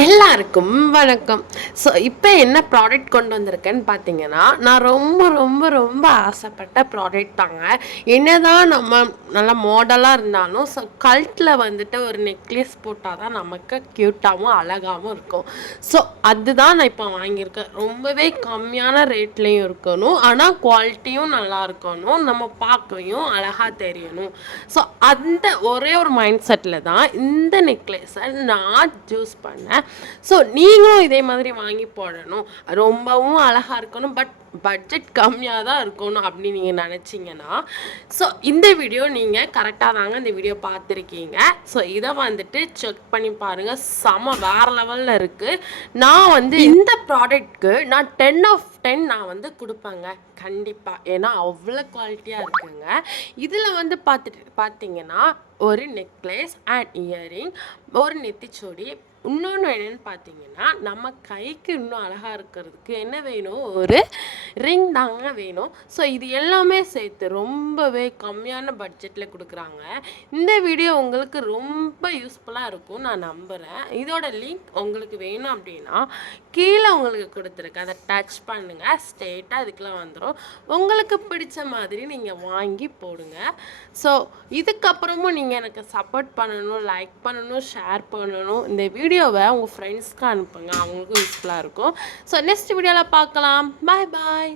எல்லாருக்கும் வணக்கம். ஸோ இப்போ என்ன ப்ராடக்ட் கொண்டு வந்திருக்கேன்னு பார்த்தீங்கன்னா, நான் ரொம்ப ரொம்ப ரொம்ப ஆசைப்பட்ட ப்ராடக்ட் தாங்க. என்னதான் நம்ம நல்லா மாடலாக இருந்தாலும் கழுத்தில் வந்துட்டு ஒரு நெக்லஸ் போட்டால் தான் நமக்கு க்யூட்டாகவும் அழகாகவும் இருக்கும். ஸோ அதுதான் நான் இப்போ வாங்கியிருக்கேன். ரொம்பவே கம்மியான ரேட்லேயும் இருக்கணும், ஆனால் குவாலிட்டியும் நல்லா இருக்கணும், நம்ம பார்க்கவும் அழகாக தெரியணும். ஸோ அந்த ஒரே ஒரு மைண்ட் செட்டில் தான் இந்த நெக்லஸை நான் சூஸ் பண்ணேன். ஸோ நீங்களும் இதே மாதிரி வாங்கி போடணும், ரொம்பவும் அழகாக இருக்கணும், பட்ஜெட் கம்மியாக தான் இருக்கணும் அப்படின்னு நீங்கள் நினச்சிங்கன்னா, ஸோ இந்த வீடியோ நீங்கள் கரெக்டாக தாங்க இந்த வீடியோ பார்த்துருக்கீங்க. ஸோ இதை வந்துட்டு செக் பண்ணி பாருங்கள், செம வேறு லெவலில் இருக்குது. நான் வந்து இந்த ப்ராடக்ட்க்கு நான் 10/10 நான் வந்து கொடுப்பேங்க கண்டிப்பாக. ஏன்னா அவ்வளோ குவாலிட்டியாக இருக்குங்க. இதில் வந்து பார்த்தீங்கன்னா ஒரு நெக்லஸ் அண்ட் இயரிங், ஒரு நெத்திச்சூடி, இன்னொன்று என்னென்னு பார்த்தீங்கன்னா நம்ம கைக்கு இன்னும் அழகாக இருக்கிறதுக்கு என்ன வேணும், ஒரு ரிங் தாங்க வேணும். ஸோ இது எல்லாமே சேர்த்து ரொம்பவே கம்மியான பட்ஜெட்டில் கொடுக்குறாங்க. இந்த வீடியோ உங்களுக்கு ரொம்ப யூஸ்ஃபுல்லாக இருக்கும் நான் நம்புகிறேன். இதோட லிங்க் உங்களுக்கு வேணும் அப்படின்னா கீழே உங்களுக்கு கொடுத்துருக்கேன், அதை டச் பண்ணுங்கள், ஸ்ட்ரெயிட்டாக இதுக்கெலாம் வந்துடும். உங்களுக்கு பிடிச்ச மாதிரி நீங்கள் வாங்கி போடுங்க. ஸோ இதுக்கப்புறமும் நீங்கள் எனக்கு சப்போர்ட் பண்ணணும், லைக் பண்ணணும், ஷேர் பண்ணணும். இந்த வீடியோவை உங்கள் ஃப்ரெண்ட்ஸ்க்கு அனுப்புங்க, அவங்களுக்கும் யூஸ்ஃபுல்லாக இருக்கும். ஸோ நெக்ஸ்ட் வீடியோவில் பார்க்கலாம். பாய் பாய்.